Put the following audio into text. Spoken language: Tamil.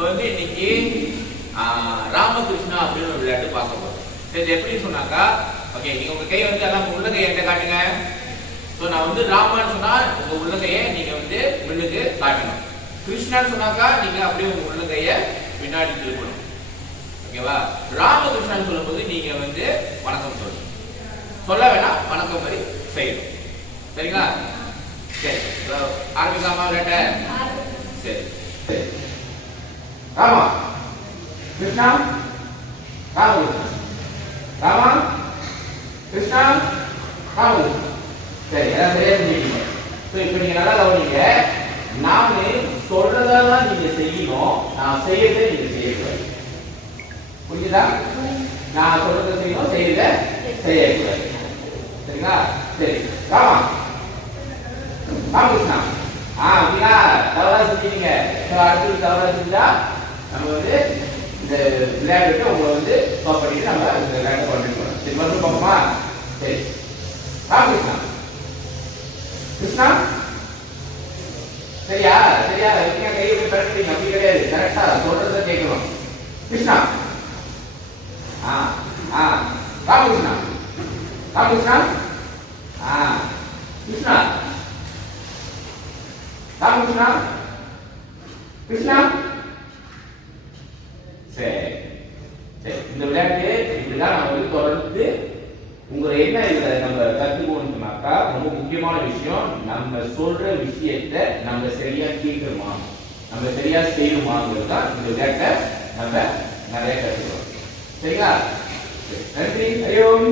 நம்ம வந்து இன்னைக்கு ராமகிருஷ்ணா அப்படின்னு ஒரு விளையாட்டு பார்க்க போறோம். சரி எப்படின்னு சொன்னாக்கா ஓகே நீங்க உங்க கை வந்து எல்லாம் உள்ள கை என்கிட்ட காட்டுங்க. ஸோ நான் வந்து ராமான்னு சொன்னா உங்க உள்ள கையை நீங்க வந்து உள்ளுக்கு காட்டணும். கிருஷ்ணான்னு சொன்னாக்கா நீங்க அப்படியே உங்க உள்ள கையை பின்னாடி திருப்பணும். ஓகேவா ராமகிருஷ்ணன் சொல்லும்போது நீங்க வந்து வணக்கம் சொல்லணும். சொல்ல வேணாம் வணக்கம் மாதிரி செய்யணும். சரிங்களா? சரி ஆரம்பிக்கலாமா விளையாட்ட? ராமா. கிருஷ்ணா. ராமகிருஷ்ணா ராமா. கிருஷ்ணா. ராமகிருஷ்ணா சரி எல்லாம் சரியா செஞ்சுட்டீங்க ஸோ இப்போ நீங்க நல்லா கவனிங்க. நாம சொல்றதா தான் நீங்க செய்யணும். நான் செய்யறதை நீங்க செய்யக்கூடாது. புரியுதா நான் சொல்றதை செய்யணும் செய்யறத செய்யக்கூடாது. சரிங்களா? சரி. ராமா. ராமகிருஷ்ணா. ஆ அப்படின்னா தவறா செஞ்சீங்க ஸோ அடுத்தது தவறா செஞ்சா? நம்ம வந்து இந்த விளையாண்டுட்டு உங்களை வந்து ஸ்டாப் பண்ணிட்டு நம்ம இந்த விளையாட்டு கண்டினியூ சரி மறுபடியும் பார்ப்போமா? சரி. ஆ கிருஷ்ணா. சரியா? சரியா? எப்படியா கையை போய் பரப்பிட்டீங்க அப்படி கிடையாது. கரெக்டா சொல்றத கேட்கணும். கிருஷ்ணா. ஆ ஆ. ராமகிருஷ்ணா ராமகிருஷ்ணா ஆ. கிருஷ்ணா. ராமகிருஷ்ணா கிருஷ்ணா? சரி. சரி இந்த விளையாட்டு இப்படிதான் நம்ம வந்து தொடர்ந்து உங்களை என்ன இதுல நம்ம கத்துக்கணும்னு ரொம்ப முக்கியமான விஷயம் நம்ம சொல்ற விஷயத்த நம்ம சரியா கேட்கணுமா? நம்ம சரியா செய்யணுமாங்கிறது தான் இந்த விளையாட்டை நம்ம நிறைய கற்றுக்கிறோம் சரிங்களா? சரி. நன்றி. ஹரியோம்